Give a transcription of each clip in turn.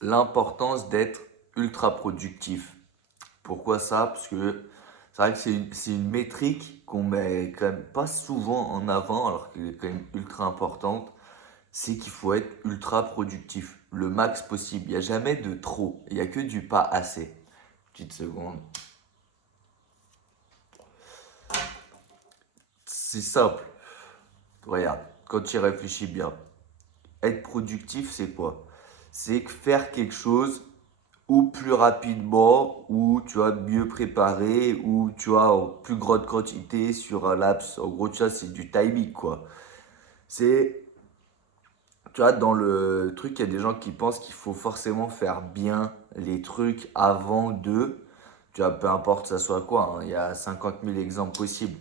l'importance d'être ultra productif. Pourquoi ça? Parce que c'est vrai que c'est une métrique qu'on met quand même pas souvent en avant, alors qu'elle est quand même ultra importante. C'est qu'il faut être ultra productif, le max possible. Il n'y a jamais de trop, il n'y a que du pas assez. Petite seconde. C'est simple. Regarde, quand tu y réfléchis bien, être productif, c'est quoi? C'est faire quelque chose ou plus rapidement, ou tu vois, mieux préparé, ou tu vois, en plus grande quantité sur un laps. En gros, tu vois, c'est du timing, quoi. C'est, tu vois, dans le truc, il y a des gens qui pensent qu'il faut forcément faire bien les trucs avant de, tu vois, peu importe ça soit quoi, hein, il y a 50 000 exemples possibles.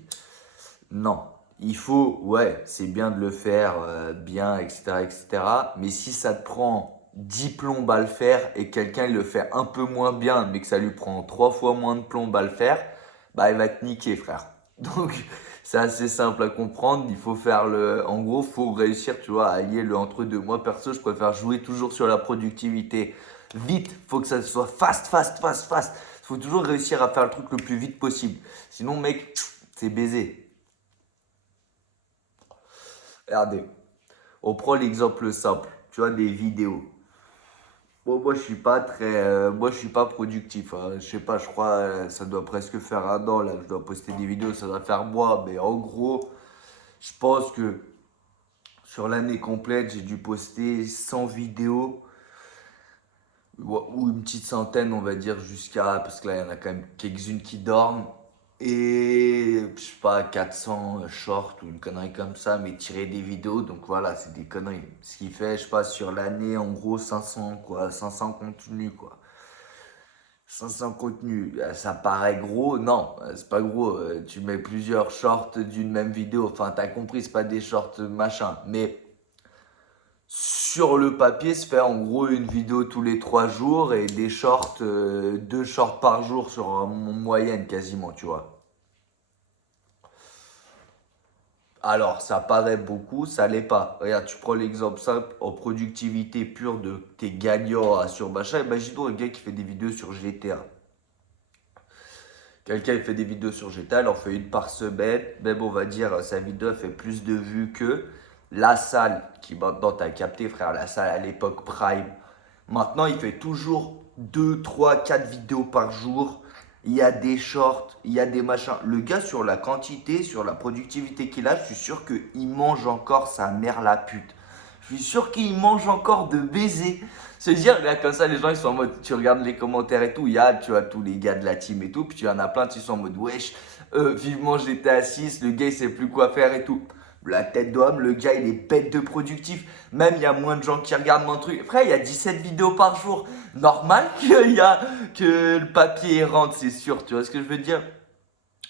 Non, il faut, ouais, c'est bien de le faire bien, etc., etc. Mais si ça te prend 10 plombes à le faire et quelqu'un il le fait un peu moins bien, mais que ça lui prend 3 fois moins de plombes à le faire, bah il va te niquer, frère. Donc, c'est assez simple à comprendre. Il faut faire le. En gros, faut réussir, tu vois, à allier le entre-deux. Moi, perso, je préfère jouer toujours sur la productivité. Vite, faut que ça soit fast, fast, fast, fast. Faut toujours réussir à faire le truc le plus vite possible. Sinon, mec, c'est baisé. Regardez, on prend l'exemple simple, tu vois, des vidéos. Bon, moi, je suis pas productif, hein. Je sais pas, je crois, ça doit presque faire un an là que je dois poster des vidéos, ça doit faire moi. Mais en gros, je pense que sur l'année complète, j'ai dû poster 100 vidéos ou une petite centaine, on va dire, jusqu'à, parce que là, il y en a quand même quelques-unes qui dorment. Et je sais pas, 400 shorts ou une connerie comme ça, mais tirer des vidéos, donc voilà, c'est des conneries. Ce qui fait, je sais pas, sur l'année, en gros, 500 quoi, 500 contenus, quoi. 500 contenus, ça paraît gros, non, c'est pas gros. Tu mets plusieurs shorts d'une même vidéo, enfin, t'as compris, c'est pas des shorts machin, mais sur le papier, se fait en gros une vidéo tous les 3 jours et des shorts, 2 shorts par jour sur moyenne quasiment, tu vois. Alors, ça paraît beaucoup, ça l'est pas. Regarde, tu prends l'exemple simple en productivité pure de tes gagnants sur machin. Imaginons un gars qui fait des vidéos sur GTA. Quelqu'un qui fait des vidéos sur GTA, il en fait une par semaine. Même on va dire, sa vidéo fait plus de vues que la salle, qui maintenant t'as capté, frère, la salle à l'époque Prime. Maintenant, il fait toujours 2, 3, 4 vidéos par jour. Il y a des shorts, il y a des machins. Le gars, sur la quantité, sur la productivité qu'il a, je suis sûr qu'il mange encore sa mère la pute. Je suis sûr qu'il mange encore de baisers. Se dire, là, comme ça, les gens, ils sont en mode, tu regardes les commentaires et tout, il y a, tu vois, tous les gars de la team et tout, puis tu en as plein, tu sont en mode, wesh, vivement GTA 6, le gars, il sait plus quoi faire et tout. La tête d'homme, le gars, il est bête de productif. Même, il y a moins de gens qui regardent mon truc. Frère, il y a 17 vidéos par jour. Normal que le papier rentre, c'est sûr. Tu vois ce que je veux dire?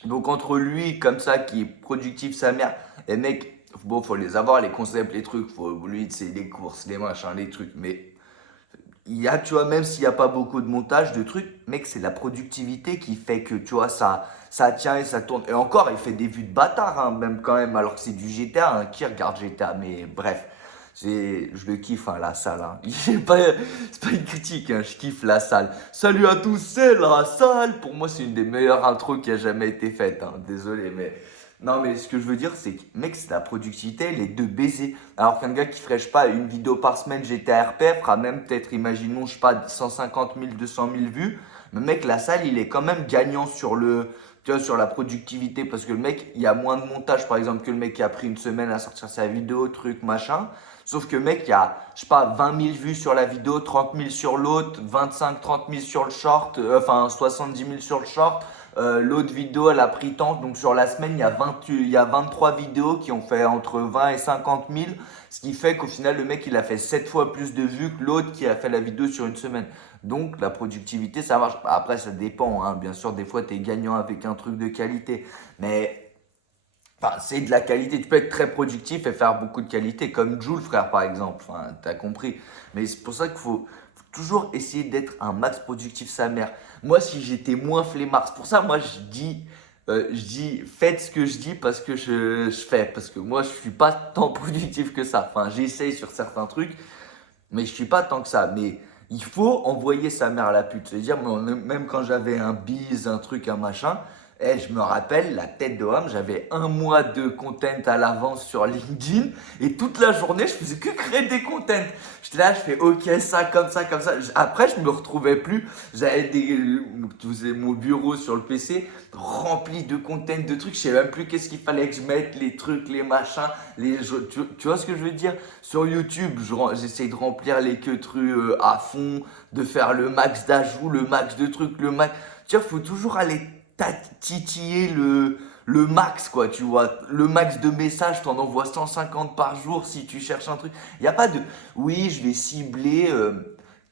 Donc, entre lui, comme ça, qui est productif, sa mère, et mec, bon, faut les avoir, les concepts, les trucs. Lui, c'est les courses, les machins, les trucs. Mais il y a, tu vois, même s'il n'y a pas beaucoup de montage, de trucs, mec, c'est la productivité qui fait que, tu vois, ça tient et ça tourne. Et encore, il fait des vues de bâtard, hein, même quand même, alors que c'est du GTA, hein. Qui regarde GTA? Mais bref, je le kiffe, hein, la salle, hein. C'est pas une critique, hein, je kiffe la salle. Salut à tous, c'est la salle. Pour moi, c'est une des meilleures intros qui a jamais été faite, hein. Désolé, mais... Non, mais ce que je veux dire, c'est que, mec, c'est la productivité, les deux baisers. Alors qu'un gars qui ferait, je sais pas, une vidéo par semaine GTA RP fera même peut-être, imaginons, je sais pas, 150 000, 200 000 vues. Mais mec, la salle, il est quand même gagnant sur tu vois, sur la productivité. Parce que le mec, il y a moins de montage, par exemple, que le mec qui a pris une semaine à sortir sa vidéo, truc, machin. Sauf que mec, il y a, je sais pas, 20 000 vues sur la vidéo, 30 000 sur l'autre, 25, 30 000 sur le short, enfin 70 000 sur le short. L'autre vidéo, elle a pris tant. Donc sur la semaine, il y a 23 vidéos qui ont fait entre 20 et 50 000. Ce qui fait qu'au final, le mec, il a fait 7 fois plus de vues que l'autre qui a fait la vidéo sur une semaine. Donc la productivité, ça marche. Après, ça dépend, hein. Bien sûr, des fois, tu es gagnant avec un truc de qualité. Mais enfin, c'est de la qualité. Tu peux être très productif et faire beaucoup de qualité, comme Jules, frère, par exemple. Enfin, t'as compris. Mais c'est pour ça faut toujours essayer d'être un max productif, sa mère. Moi, si j'étais moins flemmard, c'est pour ça, moi, je dis, faites ce que je dis parce que je fais. Parce que moi, je suis pas tant productif que ça. Enfin, j'essaye sur certains trucs, mais je suis pas tant que ça. Mais Il faut envoyer sa mère à la pute. C'est-à-dire, même quand j'avais un bise, un truc, un machin, je me rappelle, la tête de homme, j'avais un mois de content à l'avance sur LinkedIn et toute la journée, je faisais que créer des contents. J'étais là, je fais OK, ça, comme ça, comme ça. Après, je me retrouvais plus. J'avais mon bureau sur le PC rempli de content, de trucs. Je sais même plus qu'est-ce qu'il fallait que je mette, les trucs, les machins. Tu vois ce que je veux dire? Sur YouTube, j'essaye de remplir les queues à fond, de faire le max d'ajouts, le max de trucs, le max. Tu vois, faut toujours aller titiller le max, quoi, tu vois. Le max de messages, t'en envoies 150 par jour si tu cherches un truc. Il n'y a pas de, oui, je vais cibler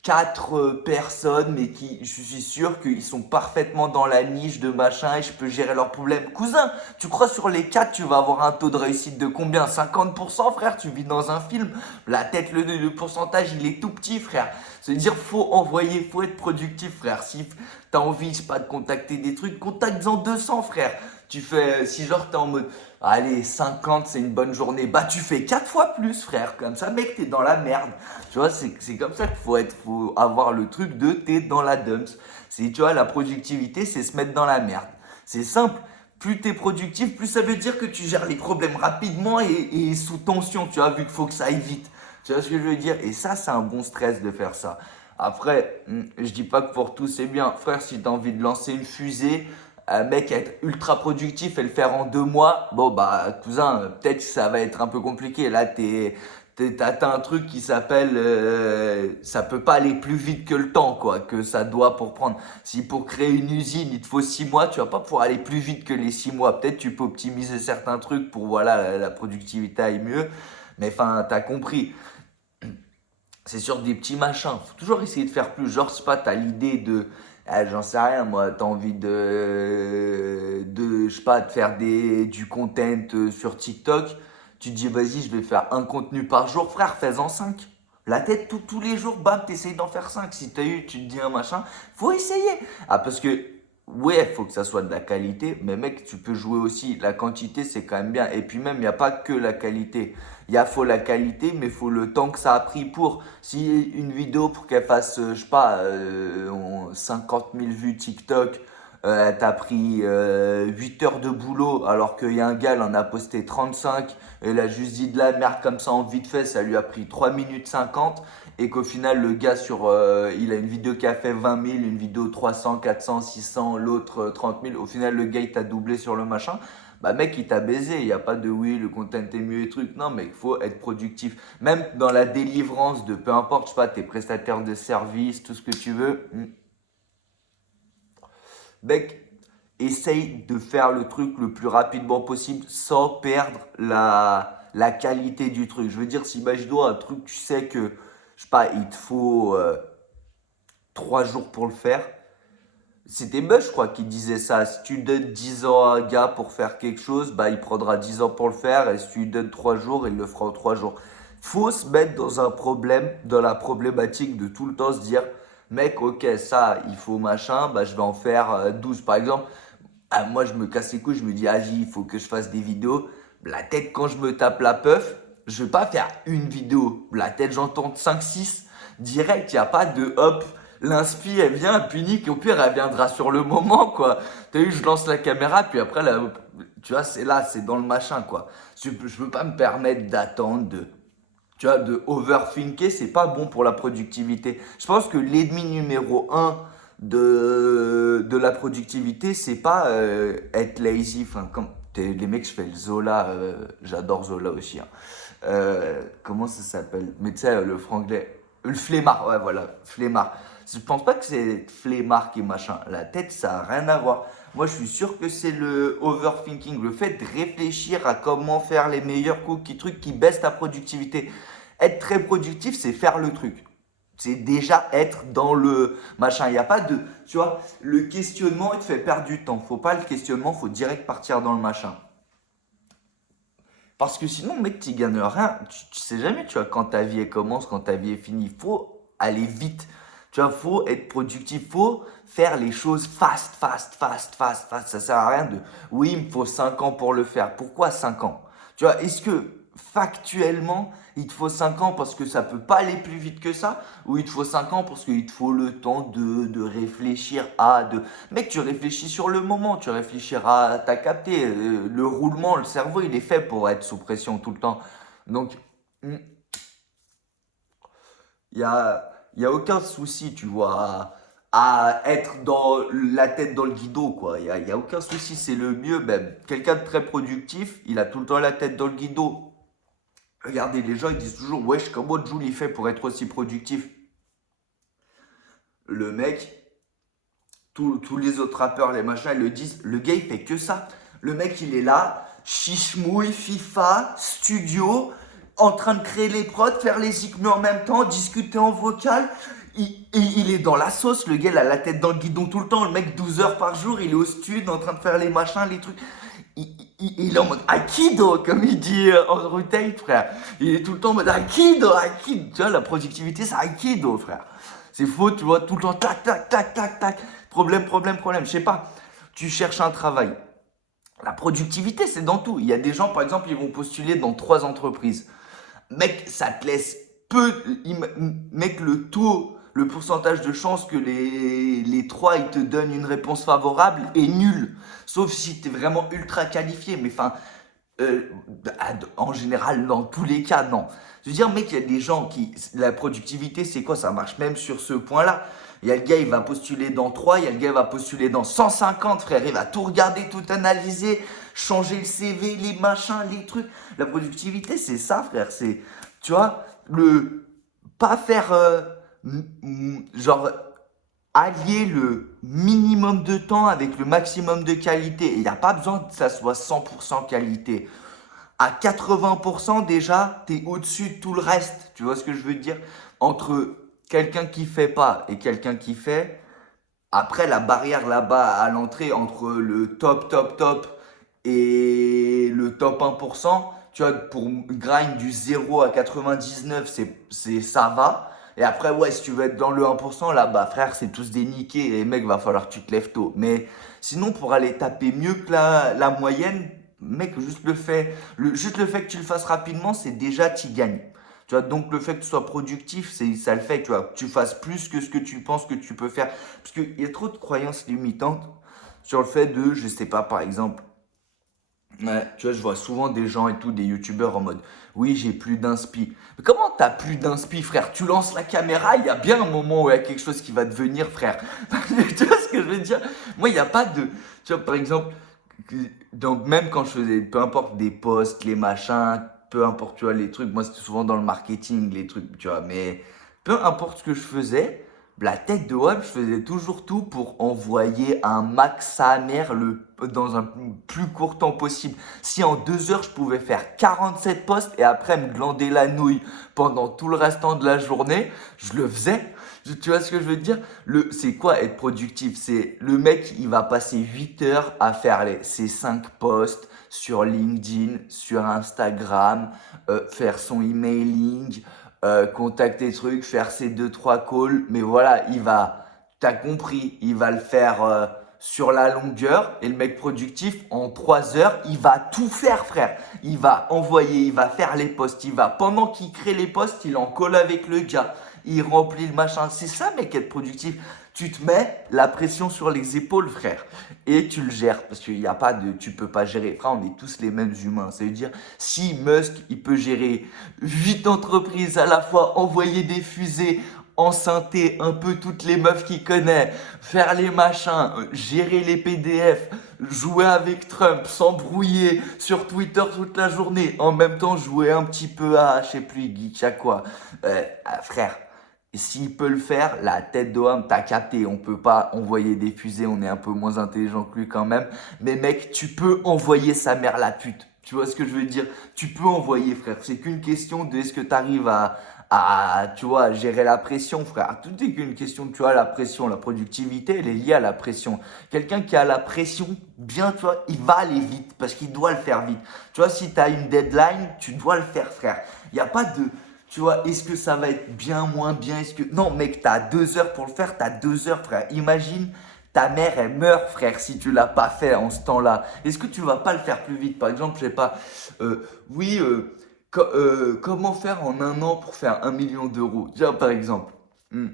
4 personnes, mais je suis sûr qu'ils sont parfaitement dans la niche de machin et je peux gérer leurs problèmes. Cousin, tu crois sur les 4, tu vas avoir un taux de réussite de combien? 50%, frère, tu vis dans un film. La tête, le pourcentage, il est tout petit, frère. C'est-à-dire, faut envoyer, faut être productif, frère. Si t'as envie, je sais pas, de contacter des trucs, contacte-en 200, frère. Tu fais, si genre t'es en mode, allez, 50, c'est une bonne journée, bah tu fais 4 fois plus, frère. Comme ça, mec, t'es dans la merde. Tu vois, c'est comme ça qu'il faut avoir le truc de t'es dans la dumps. Tu vois, la productivité, c'est se mettre dans la merde. C'est simple. Plus t'es productif, plus ça veut dire que tu gères les problèmes rapidement et sous tension, tu vois, vu qu'il faut que ça aille vite. Tu vois ce que je veux dire? Et ça, c'est un bon stress de faire ça. Après, je dis pas que pour tout c'est bien. Frère, si tu as envie de lancer une fusée, un mec être ultra productif et le faire en 2 mois, bon bah cousin, peut-être que ça va être un peu compliqué. Là, t'as un truc qui s'appelle ça peut pas aller plus vite que le temps, quoi, que ça doit pour prendre. Si pour créer une usine, il te faut 6 mois, tu vas pas pouvoir aller plus vite que les 6 mois. Peut-être tu peux optimiser certains trucs pour voilà, la productivité aille mieux. Mais enfin, t'as compris. C'est sur des petits machins. Faut toujours essayer de faire plus. Genre, c'est pas, t'as l'idée de, j'en sais rien, moi, t'as envie je sais pas, de faire du content sur TikTok. Tu te dis, vas-y, je vais faire un contenu par jour. Frère, fais-en 5. La tête, tous les jours, bam, t'essayes d'en faire 5. Si t'as eu, tu te dis un machin, faut essayer. Ah, parce que, ouais, faut que ça soit de la qualité, mais mec, tu peux jouer aussi. La quantité, c'est quand même bien. Et puis même, il n'y a pas que la qualité. Faut la qualité, mais il faut le temps que ça a pris pour. Si une vidéo, pour qu'elle fasse, je sais pas, 50 000 vues TikTok, t'as pris 8 heures de boulot, alors qu'il y a un gars, il en a posté 35, et il a juste dit de la merde comme ça en vite fait, ça lui a pris 3 minutes 50, et qu'au final, le gars, il a une vidéo qui a fait 20 000, une vidéo 300, 400, 600, l'autre 30 000. Au final, le gars, il t'a doublé sur le machin. Bah mec, il t'a baisé. Il n'y a pas de oui, le content est mieux et truc. Non, mec, il faut être productif. Même dans la délivrance de peu importe, je sais pas, tes prestataires de services, tout ce que tu veux. Mec, essaye de faire le truc le plus rapidement possible sans perdre la qualité du truc. Je veux dire, si imagine-toi un truc, tu sais que, je sais pas, il te faut 3 jours pour le faire. C'était Bush, je crois, qui disait ça. Si tu donnes 10 ans à un gars pour faire quelque chose, bah, il prendra 10 ans pour le faire. Et si tu lui donnes 3 jours, il le fera en 3 jours. Faut se mettre dans un problème, dans la problématique de tout le temps se dire, mec, ok, ça, il faut machin, bah, je vais en faire 12. Par exemple, moi, je me casse les couilles, je me dis, vas-y, il faut que je fasse des vidéos. La tête, quand je me tape la puff, je vais pas faire une vidéo. La tête, j'entends 5, 6 direct. Il n'y a pas de hop. L'inspi, elle vient, elle punit, et au pire, elle viendra sur le moment, quoi. T'as vu, je lance la caméra, puis après, là, tu vois, c'est là, c'est dans le machin, quoi. Je peux pas me permettre d'attendre, tu vois, de overthinker, c'est pas bon pour la productivité. Je pense que l'ennemi numéro un de la productivité, c'est pas être lazy. Enfin, comme les mecs, je fais le Zola, j'adore Zola aussi, hein. Comment ça s'appelle? Mais tu sais, le franglais, le flemmard, ouais, voilà, flemmard. Je pense pas que c'est flemmard qui est machin. La tête, ça a rien à voir. Moi, je suis sûr que c'est le overthinking, le fait de réfléchir à comment faire les meilleurs coups, trucs qui baissent ta productivité. Être très productif, c'est faire le truc. C'est déjà être dans le machin. Il n'y a pas de, tu vois, le questionnement, il te fait perdre du temps. Faut pas le questionnement, faut direct partir dans le machin. Parce que sinon, mec, tu gagnes rien. Tu sais jamais, tu vois, quand ta vie elle commence, quand ta vie est finie. Il faut aller vite. Tu vois, faut être productif. Faut faire les choses fast, fast, fast, fast, fast. Ça sert à rien de, oui, il me faut 5 ans pour le faire. Pourquoi 5 ans? Tu vois, est-ce que factuellement, il te faut 5 ans parce que ça peut pas aller plus vite que ça, ou il te faut 5 ans parce qu'il te faut le temps de réfléchir Mec, tu réfléchis sur le moment, tu réfléchiras, t'as capté, le roulement, le cerveau, il est fait pour être sous pression tout le temps. Donc, il y a, y a aucun souci, tu vois, à être dans la tête dans le guidon, quoi. Y a aucun souci, c'est le mieux même. Quelqu'un de très productif, il a tout le temps la tête dans le guidon. Regardez, les gens ils disent toujours, wesh, comment Jul il fait pour être aussi productif? Le mec, tous les autres rappeurs, les machins, ils le disent, le gars il fait que ça. Le mec il est là, chichemouille, FIFA, studio, en train de créer les prods, faire les rythmes en même temps, discuter en vocal. Il est dans la sauce, le gars il a la tête dans le guidon tout le temps. Le mec 12 heures par jour, il est au studio en train de faire les machins, les trucs. Il est en mode Aikido, comme il dit Andrew Tate, frère. Il est tout le temps en mode Aikido, Aikido. Tu vois, la productivité, c'est Aikido, frère. C'est faux, tu vois, tout le temps, tac, tac, tac, tac, tac. Problème, problème, problème. Je sais pas, tu cherches un travail. La productivité, c'est dans tout. Il y a des gens, par exemple, ils vont postuler dans 3 entreprises. Mec, ça te laisse peu. Mec, le pourcentage de chance que les 3 ils te donnent une réponse favorable est nul. Sauf si tu es vraiment ultra qualifié. Mais enfin, euh, en général, dans tous les cas, non. Je veux dire, mec, il y a des gens qui. La productivité, c'est quoi? Ça marche même sur ce point-là. Il y a le gars, il va postuler dans 3, il y a le gars, il va postuler dans 150, frère. Il va tout regarder, tout analyser, changer le CV, les machins, les trucs. La productivité, c'est ça, frère. C'est, tu vois, pas faire, genre, allier le minimum de temps avec le maximum de qualité. Il n'y a pas besoin que ça soit 100% qualité. À 80% déjà, tu es au-dessus de tout le reste. Tu vois ce que je veux dire? Entre quelqu'un qui fait pas et quelqu'un qui fait, après la barrière là-bas à l'entrée entre le top, top, top et le top 1%, tu vois, pour grind du 0 à 99, ça va. Et après, ouais, si tu veux être dans le 1%, là, bah frère, c'est tous des niqués. Et mec, va falloir que tu te lèves tôt. Mais sinon, pour aller taper mieux que la moyenne, mec, juste le fait que tu le fasses rapidement, c'est déjà, tu gagnes. Tu vois, donc le fait que tu sois productif, ça le fait, tu vois, que tu fasses plus que ce que tu penses que tu peux faire. Parce qu'il y a trop de croyances limitantes sur le fait de, je sais pas, par exemple, ouais, tu vois, je vois souvent des gens et tout, des youtubeurs en mode, oui, j'ai plus d'inspi. Mais comment t'as plus d'inspi, frère? Tu lances la caméra, il y a bien un moment où il y a quelque chose qui va devenir, frère. Tu vois ce que je veux dire? Moi, il n'y a pas de, tu vois, par exemple, donc même quand je faisais, peu importe des posts, les machins, peu importe, tu vois, les trucs, moi c'était souvent dans le marketing, les trucs, tu vois, mais peu importe ce que je faisais, la tête de web, je faisais toujours tout pour envoyer un max à mère dans un plus court temps possible. Si en 2 heures, je pouvais faire 47 posts et après me glander la nouille pendant tout le restant de la journée, je le faisais. Tu vois ce que je veux dire? C'est quoi être productif? C'est le mec, il va passer 8 heures à faire ses 5 posts sur LinkedIn, sur Instagram, faire son emailing, contacter des trucs, faire ses 2 3 calls. Mais voilà, t'as compris, il va le faire sur la longueur. Et le mec productif, en 3 heures, il va tout faire, frère. Il va envoyer, il va faire les posts, pendant qu'il crée les posts, il en colle avec le gars. Il remplit le machin. C'est ça, mec, être productif. Tu te mets la pression sur les épaules, frère, et tu le gères. Parce qu'il n'y a pas de, tu peux pas gérer. Frère, on est tous les mêmes humains. Ça veut dire, si Musk, il peut gérer 8 entreprises à la fois, envoyer des fusées, enceinter un peu toutes les meufs qu'il connaît, faire les machins, gérer les PDF, jouer avec Trump, s'embrouiller sur Twitter toute la journée, en même temps jouer un petit peu à, je sais plus, geek à quoi. Frère, s'il peut le faire, la tête d'homme, t'as capté, on peut pas envoyer des fusées, on est un peu moins intelligent que lui quand même. Mais mec, tu peux envoyer sa mère la pute. Tu vois ce que je veux dire? Tu peux envoyer, frère. C'est qu'une question de est-ce que tu arrives tu vois, à gérer la pression, frère. Tout est qu'une question de, tu vois, la pression. La productivité, elle est liée à la pression. Quelqu'un qui a la pression, bien, tu vois, il va aller vite parce qu'il doit le faire vite. Tu vois, si tu as une deadline, tu dois le faire, frère. Il n'y a pas de, tu vois, est-ce que ça va être bien, moins bien? Non, mec, t'as 2 heures pour le faire, t'as 2 heures, frère. Imagine, ta mère, elle meurt, frère, si tu l'as pas fait en ce temps-là. Est-ce que tu vas pas le faire plus vite? Par exemple, je sais pas, oui, Comment faire en un an pour faire 1 million d'euros? Tiens, par exemple. Hmm.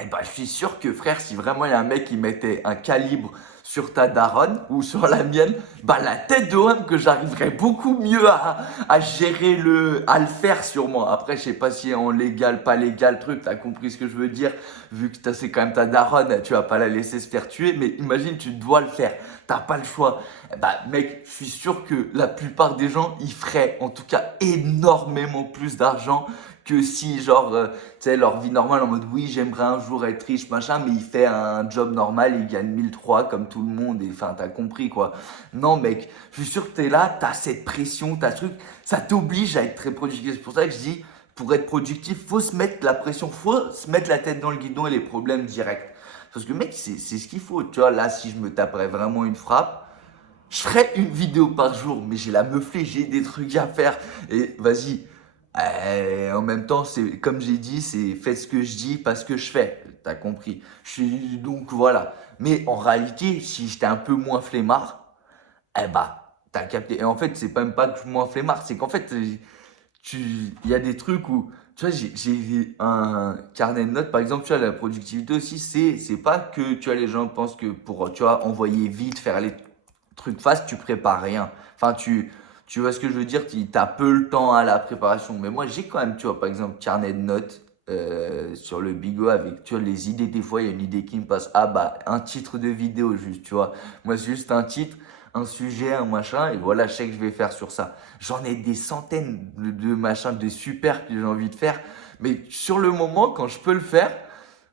Eh ben, je suis sûr que frère, si vraiment il y a un mec qui mettait un calibre sur ta daronne ou sur la mienne, bah la tête de homme que j'arriverais beaucoup mieux à gérer à le faire sûrement. Après, je sais pas si en légal, pas légal, truc, t'as compris ce que je veux dire. Vu que c'est quand même ta daronne, tu vas pas la laisser se faire tuer, mais imagine, tu dois le faire. T'as pas le choix. Eh bah, mec, je suis sûr que la plupart des gens, ils feraient en tout cas énormément plus d'argent que si, genre, tu sais, leur vie normale en mode oui, j'aimerais un jour être riche, machin, mais il fait un job normal, il gagne 1003 comme tout le monde, et enfin, t'as compris quoi. Non, mec, je suis sûr que t'es là, t'as cette pression, t'as ce truc, ça t'oblige à être très productif. C'est pour ça que je dis, pour être productif, faut se mettre la pression, faut se mettre la tête dans le guidon et les problèmes directs. Parce que, mec, c'est ce qu'il faut. Tu vois, là, si je me taperais vraiment une frappe, je ferais une vidéo par jour, mais j'ai la meuflée, j'ai des trucs à faire. Et vas-y, en même temps, c'est comme j'ai dit, c'est fais ce que je dis, pas ce que je fais. T'as compris. Donc voilà. Mais en réalité, si j'étais un peu moins flemmard, eh bah, t'as capté. Et en fait, c'est même pas que je suis moins flemmard, c'est qu'en fait, il y a des trucs où, tu vois, j'ai un carnet de notes, par exemple, tu vois, la productivité aussi, c'est pas que, tu vois, les gens pensent que pour, tu vois, envoyer vite, faire les trucs fast, tu prépares rien. Enfin, tu vois ce que je veux dire, tu as peu le temps à la préparation. Mais moi, j'ai quand même, tu vois, par exemple, carnet de notes sur le Bigo avec, tu vois, les idées. Des fois, il y a une idée qui me passe. Ah bah, un titre de vidéo juste, tu vois. Moi, c'est juste un titre, un sujet, un machin, et voilà, je sais que je vais faire sur ça. J'en ai des centaines de machins, de super que j'ai envie de faire. Mais sur le moment, quand je peux le faire,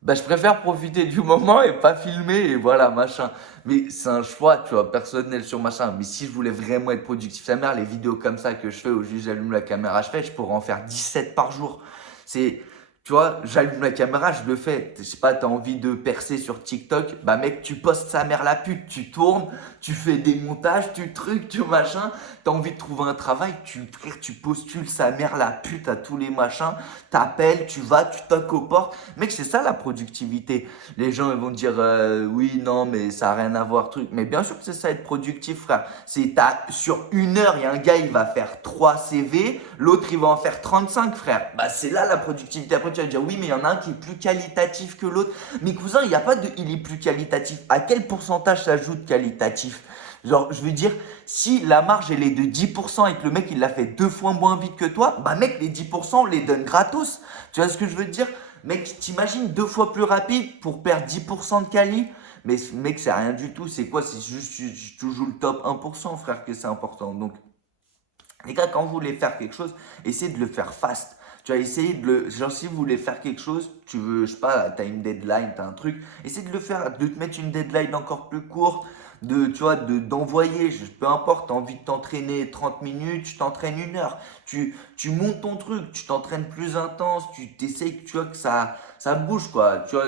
bah, je préfère profiter du moment et pas filmer et voilà, machin. Mais c'est un choix, tu vois, personnel sur machin. Mais si je voulais vraiment être productif, sa mère, les vidéos comme ça que je fais où juste j'allume la caméra, je pourrais en faire 17 par jour. C'est, tu vois, j'allume la caméra, je le fais. Je sais pas, t'as envie de percer sur TikTok, bah mec, tu postes sa mère la pute, tu tournes, tu fais des montages, tu trucs, tu machin. T'as envie de trouver un travail, frère, tu postules sa mère la pute à tous les machins, t'appelles, tu vas, tu toques aux portes. Mec, c'est ça la productivité. Les gens ils vont dire oui, non, mais ça n'a rien à voir, truc. Mais bien sûr que c'est ça être productif, frère. Sur 1 heure, il y a un gars, il va faire 3 CV, l'autre, il va en faire 35, frère. Bah, c'est là la productivité. Après, tu vas dire oui, mais il y en a un qui est plus qualitatif que l'autre. Mais cousin, il n'y a pas de il est plus qualitatif. À quel pourcentage s'ajoute qualitatif? Genre, je veux dire, si la marge elle est de 10% et que le mec il l'a fait 2 fois moins vite que toi, bah mec, les 10% on les donne gratos. Tu vois ce que je veux dire? Mec, t'imagines 2 fois plus rapide pour perdre 10% de quali? Mais mec, c'est rien du tout. C'est quoi? C'est juste tu joues le top 1%, frère, que c'est important. Donc, les gars, quand vous voulez faire quelque chose, essayez de le faire fast. Tu vas essayer de le. Genre, si vous voulez faire quelque chose, tu veux, je sais pas, t'as une deadline, t'as un truc, essaie de le faire, de te mettre une deadline encore plus courte, tu vois, d'envoyer, peu importe, t'as envie de t'entraîner 30 minutes, tu t'entraînes 1 heure. Tu montes ton truc, tu t'entraînes plus intense, tu t'essayes, tu vois, que ça bouge, quoi. Tu vois,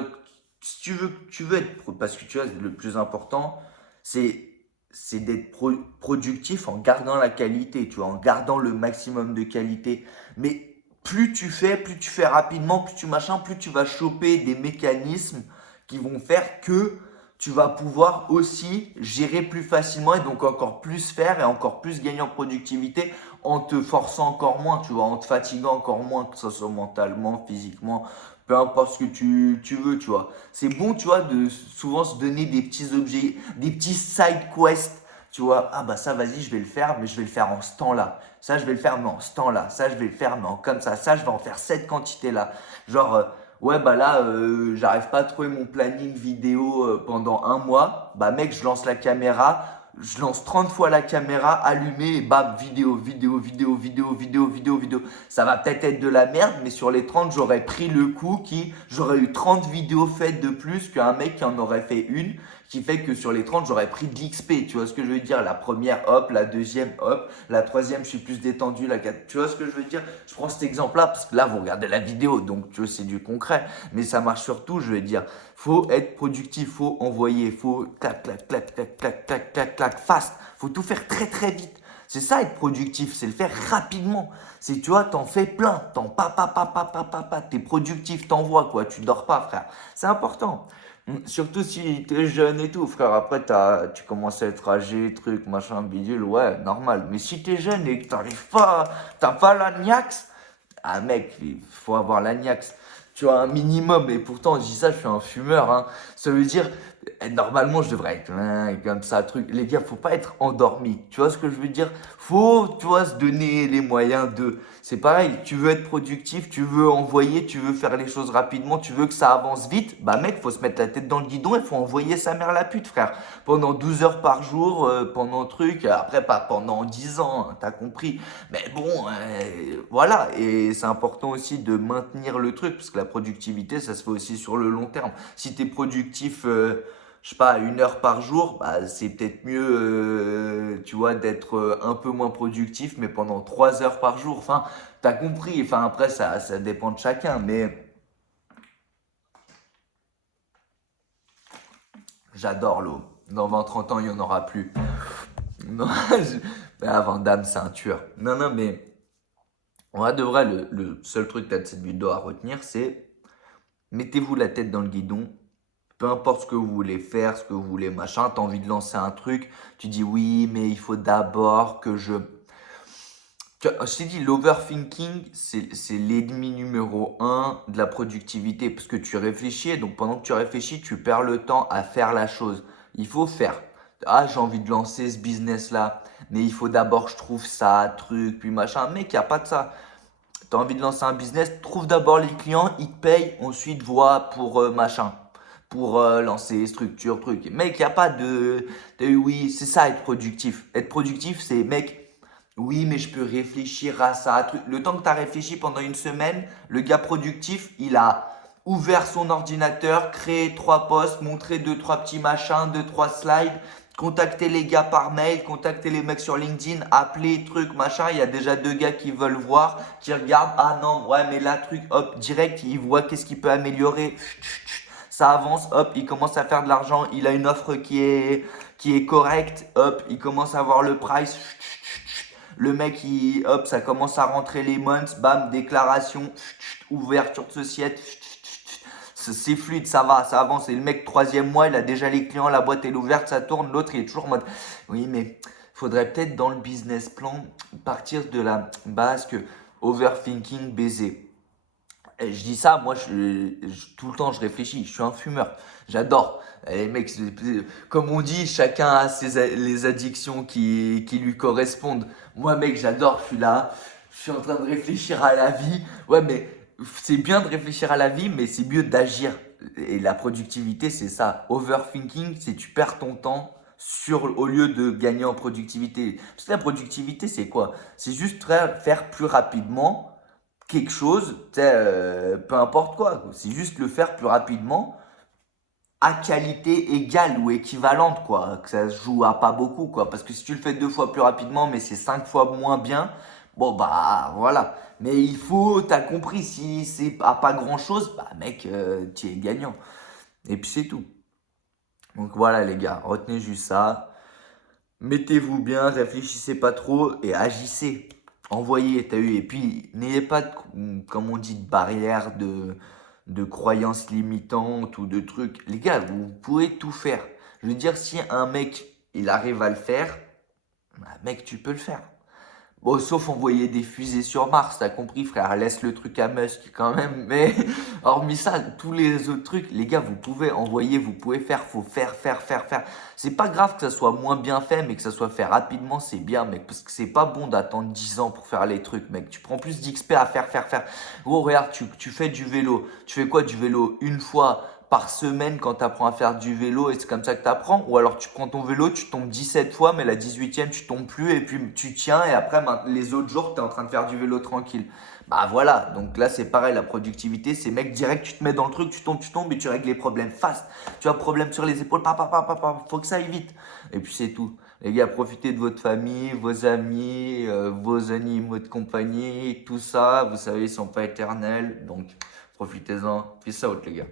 si tu veux être. Parce que tu vois, le plus important, c'est c'est d'être productif en gardant la qualité, tu vois, en gardant le maximum de qualité. Mais plus tu fais rapidement, plus tu machin, plus tu vas choper des mécanismes qui vont faire que tu vas pouvoir aussi gérer plus facilement et donc encore plus faire et encore plus gagner en productivité en te forçant encore moins, tu vois, en te fatiguant encore moins, que ce soit mentalement, physiquement, peu importe ce que tu veux, tu vois. C'est bon, tu vois, de souvent se donner des petits objets, des petits side quests, tu vois. Ah bah ça, vas-y, je vais le faire, mais je vais le faire en ce temps-là. Ça, je vais le faire, mais en ce temps-là. Ça, je vais le faire, mais en comme ça. Ça, je vais en faire cette quantité-là. Genre, ouais, bah là, j'arrive pas à trouver mon planning vidéo pendant un mois. Bah mec, je lance la caméra. Je lance 30 fois la caméra allumée et bam, vidéo, vidéo, vidéo, vidéo, vidéo, vidéo, vidéo. Ça va peut-être être de la merde, mais sur les 30, j'aurais pris le coup j'aurais eu 30 vidéos faites de plus qu'un mec qui en aurait fait une, qui fait que sur les 30, j'aurais pris de l'XP. Tu vois ce que je veux dire? La première, hop, la deuxième, hop, la troisième, je suis plus détendu, la quatrième. Tu vois ce que je veux dire? Je prends cet exemple-là parce que là, vous regardez la vidéo, donc tu vois, c'est du concret. Mais ça marche surtout, je veux dire. Faut être productif, faut envoyer, faut clac, clac, clac, clac, clac, clac, clac, clac, fast. Faut tout faire très, très vite. C'est ça être productif, c'est le faire rapidement. C'est, tu vois, t'en fais plein, t'es productif, t'envoies quoi, tu dors pas, frère. C'est important. Surtout si t'es jeune et tout, frère. Après, tu commences à être âgé, truc, machin, bidule, ouais, normal. Mais si t'es jeune et que t'as pas la niaque, ah mec, il faut avoir l'agnax. Tu as un minimum, et pourtant je dis ça, je suis un fumeur, hein. Ça veut dire, normalement je devrais être comme ça, truc. Les gars, faut pas être endormi. Tu vois ce que je veux dire? Faut, tu vois, se donner les moyens de. C'est pareil, tu veux être productif, tu veux envoyer, tu veux faire les choses rapidement, tu veux que ça avance vite. Bah mec, faut se mettre la tête dans le guidon et faut envoyer sa mère la pute, frère. Pendant 12 heures par jour, pendant truc, après pas pendant 10 ans, hein, t'as compris. Mais bon, voilà, et c'est important aussi de maintenir le truc, parce que la productivité, ça se fait aussi sur le long terme. Si tu es productif, je sais pas, 1 heure par jour, bah, c'est peut-être mieux, tu vois, d'être un peu moins productif, mais pendant 3 heures par jour. Enfin, t'as compris, enfin après, ça dépend de chacun, mais j'adore l'eau. Dans 20-30 ans, il n'y en aura plus. Non, Van Damme, c'est un tueur. Non, non, mais... En vrai de vrai, le seul truc que tu as de cette vidéo à retenir, c'est mettez-vous la tête dans le guidon. Peu importe ce que vous voulez faire, ce que vous voulez, machin, tu as envie de lancer un truc, tu dis oui, mais il faut d'abord que je... Je t'ai dit, l'overthinking, c'est l'ennemi numéro un de la productivité. Parce que tu réfléchis, et donc pendant que tu réfléchis, tu perds le temps à faire la chose. Il faut faire. Ah, j'ai envie de lancer ce business-là, mais il faut d'abord que je trouve ça, truc, puis machin. Mec, il n'y a pas de ça. Tu as envie de lancer un business, trouve d'abord les clients, ils te payent, ensuite vois pour machin, pour lancer structure, truc. Mec, il n'y a pas oui, c'est ça être productif. Être productif, c'est mec, oui, mais je peux réfléchir à ça. Le temps que tu as réfléchi pendant une semaine, le gars productif, il a ouvert son ordinateur, créé 3 posts, montré deux, trois petits machins, deux, trois slides, contacter les gars par mail, contacter les mecs sur LinkedIn, appeler, truc, machin. Il y a déjà 2 gars qui veulent voir, qui regardent. Ah non, ouais, mais là, truc, hop, direct, il voit qu'est-ce qu'il peut améliorer. Ça avance, hop, il commence à faire de l'argent. Il a une offre qui est correcte, hop, il commence à voir le price. Le mec, hop, ça commence à rentrer les months, bam, déclaration, ouverture de société. C'est fluide, ça va, ça avance. Et le mec, 3e mois, il a déjà les clients, la boîte est ouverte, ça tourne. L'autre, il est toujours en mode, oui, mais faudrait peut-être dans le business plan partir de la base que overthinking, baiser. Et je dis ça, moi, tout le temps, je réfléchis. Je suis un fumeur. J'adore. Et mec, comme on dit, chacun a les addictions qui lui correspondent. Moi, mec, j'adore. Je suis là. Je suis en train de réfléchir à la vie. Ouais, mais c'est bien de réfléchir à la vie, mais c'est mieux d'agir. Et la productivité, c'est ça. Overthinking, c'est tu perds ton temps au lieu de gagner en productivité. Parce que la productivité, c'est quoi? C'est juste faire plus rapidement quelque chose, tu sais, peu importe quoi. C'est juste le faire plus rapidement à qualité égale ou équivalente, quoi. Que ça se joue à pas beaucoup, quoi. Parce que si tu le fais 2 fois plus rapidement, mais c'est 5 fois moins bien, bon, bah voilà. Mais il faut, t'as compris, si c'est à pas grand chose, bah mec, tu es gagnant. Et puis c'est tout. Donc voilà, les gars, retenez juste ça. Mettez-vous bien, réfléchissez pas trop et agissez. Envoyez, t'as eu. Et puis, n'ayez pas, comme on dit, de barrière, de croyances limitantes ou de trucs. Les gars, vous pouvez tout faire. Je veux dire, si un mec, il arrive à le faire, bah, mec, tu peux le faire. Bon, sauf envoyer des fusées sur Mars, t'as compris, frère. Laisse le truc à Musk quand même. Mais hormis ça, tous les autres trucs, les gars, vous pouvez envoyer, vous pouvez faire. Faut faire, faire, faire, faire. C'est pas grave que ça soit moins bien fait, mais que ça soit fait rapidement, c'est bien, mec. Parce que c'est pas bon d'attendre 10 ans pour faire les trucs, mec. Tu prends plus d'XP à faire, faire, faire. Gros, regarde, tu fais du vélo. Tu fais quoi du vélo une fois par semaine quand tu apprends à faire du vélo et c'est comme ça que tu apprends? Ou alors tu prends ton vélo, tu tombes 17 fois, mais la 18e, tu tombes plus et puis tu tiens et après, ben, les autres jours, tu es en train de faire du vélo tranquille. Bah voilà, donc là c'est pareil, la productivité, c'est mec, direct, tu te mets dans le truc, tu tombes et tu règles les problèmes fast. Tu as problème sur les épaules, faut que ça aille vite. Et puis c'est tout. Les gars, profitez de votre famille, vos amis, vos animaux de compagnie, tout ça. Vous savez, ils sont pas éternels, donc profitez-en. Peace out, les gars.